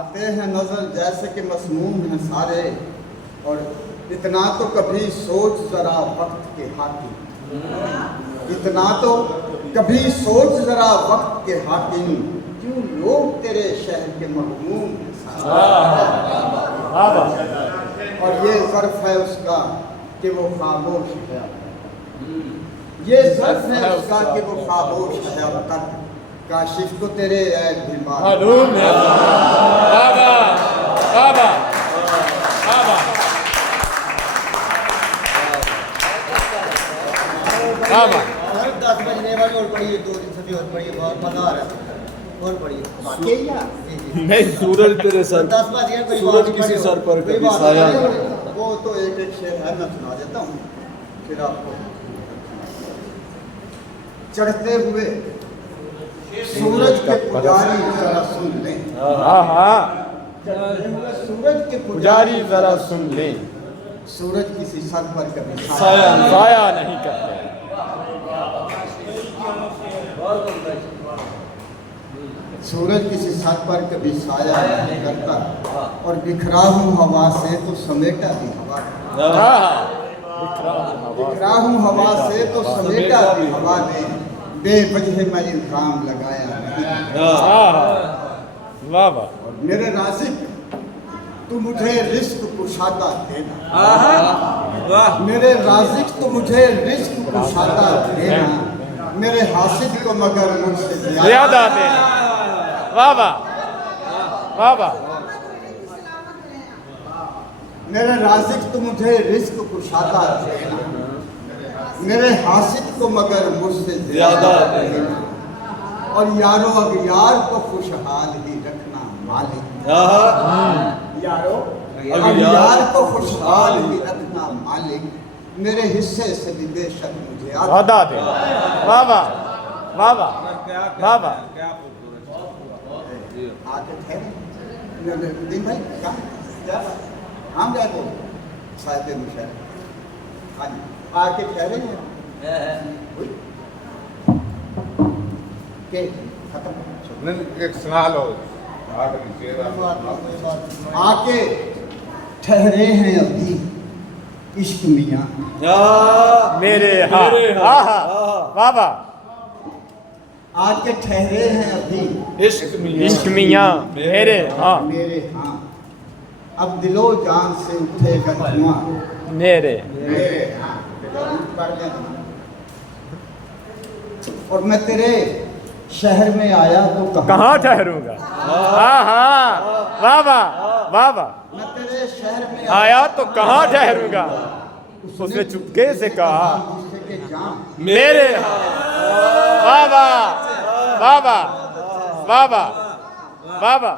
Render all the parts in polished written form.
आते हैं नजर जैसे कि मसमूम हैं सारे, और इतना तो कभी सोच जरा वक्त के हाकिम, इतना तो कभी सोच जरा वक्त के हाकिम, क्यों लोग तेरे शहर के महमूम हैं सारे। वाह और ये ज़र्फ है उसका कि वो खामोश है अब तक, ये ज़र्फ है उसका कि वो खामोश है अब तक, काशिफ को तेरे ऐब भी मालूम है। बाबा बाबा बाबा बाबा 10 बजने वाली और पढ़िए, 2 दिन सभी और पढ़िए, बहुत मजा आ रहा है और पढ़िए वाकई यार। जी जी नहीं सूरज तेरे सर 10 बज गए, कोई सूरज बात नहीं, किसी पढ़िए। सर पर कोई कभी बात साया नहीं, नहीं। वो तो एक एक शेर है, मैं सुना देता हूँ फिर आपको। चढ़ते हुए सूरज के पुजारी जरा सुन लें, हाँ हाँ चढ़ते हुए सूरज के पुजारी जरा सुन ले, सूरज किसी सर पर कभी साया नहीं करते। सूरज किसी सर पर कभी साया नहीं करता, और बिखरा हूँ हवा से तो समेटा भी हवा, हाँ बिखरा हूँ हवा से तो समेटा भी हवा ने, बेवजह मैं इल्जाम लगाया नहीं। हाँ वाह वाह और मेरे राज़िक तू मुझे रिस्क कुशादा देना, मेरे राज़िक तू मुझे रिस्क कुशादा देना, मेरे हासिल को मगर मुझसे ज्यादा देना। वाह वाह वाह वाह मेरे राज़िक तू मुझे रिस्क कुशादा देना, मेरे हासिल को मगर मुझसे ज्यादा देना, और यारो अगयार को खुशहाल ही रखना मालिक, यारो अगयार को खुशहाल ही रखना मालिक, मेरे हिस्से से भी बेशक मुझे ज्यादा देना। वाह वाह वाह वाह वाह वाह आके ठहरे दिन भाई क्या क्या हम क्या बोल साहिब मुशर्रफ हाँ जी आके ठहरे के खत्म एक सुना लो कोई बात नहीं। आके ठहरे हैं अभी इश्क मियाँ, मेरे हाँ हाँ हाँ वाह वाह आके ठहरे हैं अभी इश्क मियाँ मेरे हाँ मेरे हाँ, अब दिलो जान से उठेगा धुआं मेरे मेरे हाँ पढ़ लेना। और मैं तेरे शहर में आया तो कहाँ ठहरूंगा। हाँ हाँ वाह वाह वाह वाह मैं तेरे शहर में आया तो कहाँ ठहरूंगा, उसने चुपके से कहा जिससे के जान मेरे वाह वाह वाह वाह वाह वाह वाह वाह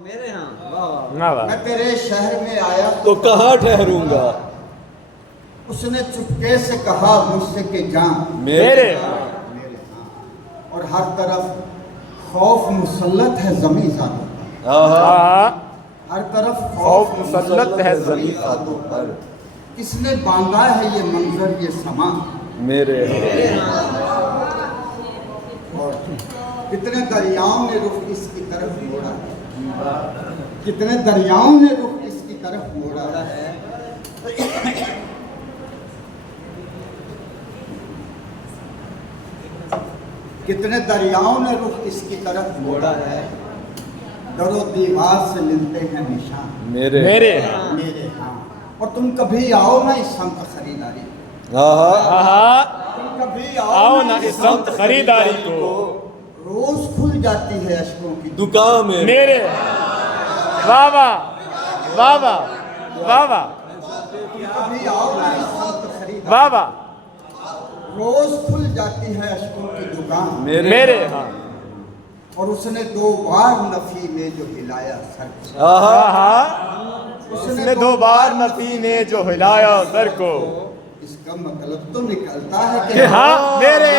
मेरे यहाँ वाह वाह वाह वाह मैं तेरे शहर में आया तो कहाँ ठहरूंगा उसने चुपके से कहा मुझसे के जान मेरे मेरे हाँ। और हर तरफ खौफ मुसल्लत है ज़मीं ज़ादों पर, हाँ हर तरफ खौफ मुसल्लत है ज़मीं ज़ादों पर, किसने बांधा है ये मंजर ये समा, मेरे और कितने दरियाओं ने रुख इसकी तरफ मोड़ा है, कितने दरियाओं ने रुख इसकी तरफ मोड़ा है, कितने दरियाओं ने रुख इसकी तरफ मोड़ा है, दरो दीवार से मिलते हैं निशान मेरे मेरे मेरे हाँ। और तुम कभी आओ ना इस संत खरीदारी, हाँ तुम कभी आओ ना इस संत खरीदारी को, रोज खुल जाती है अशकों की दुकान में मेरे वाह वाह वाह वाह वाह वाह कभी आओ ना इस संत खरीदारी, वाह वाह रोज खुल जाती है अशकों की दुकान, मेरे हाँ और उसने 2 बार नफी में जो हिलाया सर, हाँ हाँ उसने 2 बार नफी ने जो हिलाया सर को, इसका मतलब तो निकलता है कि हाँ मेरे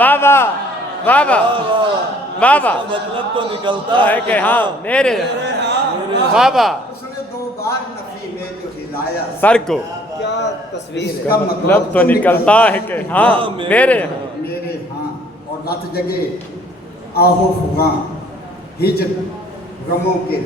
वाह वाह वाह वाह वाह वाह मतलब तो निकलता है कि हाँ मेरे वाह वाह उसने 2 बार नफी में जो हिलाया सर को, क्या तस्वीर है। इसका मतलब तो निकलता है कि हाँ मेरे मेरे हाँ। और रात जगे आहो फुगा हिजर गमों के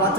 रत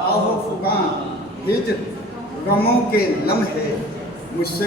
आहो फुगां हिज्र गमों के लम्हे मुझसे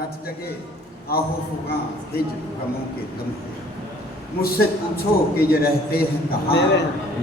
रत जगे आहो फुगां हिज्र गमों के लम्हे मुझसे पूछो कि ये रहते हैं कहाँ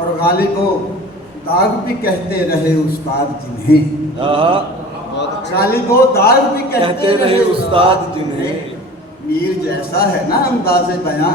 और गालिबो दाग भी कहते रहे उस्ताद जिन्हें गालिबो दाग भी कहते रहे उस्ताद जिन्हें मीर जैसा है ना अंदाज़े बयां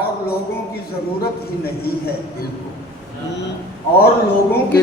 और लोगों की ज़रूरत ही नहीं है दिल को और लोगों की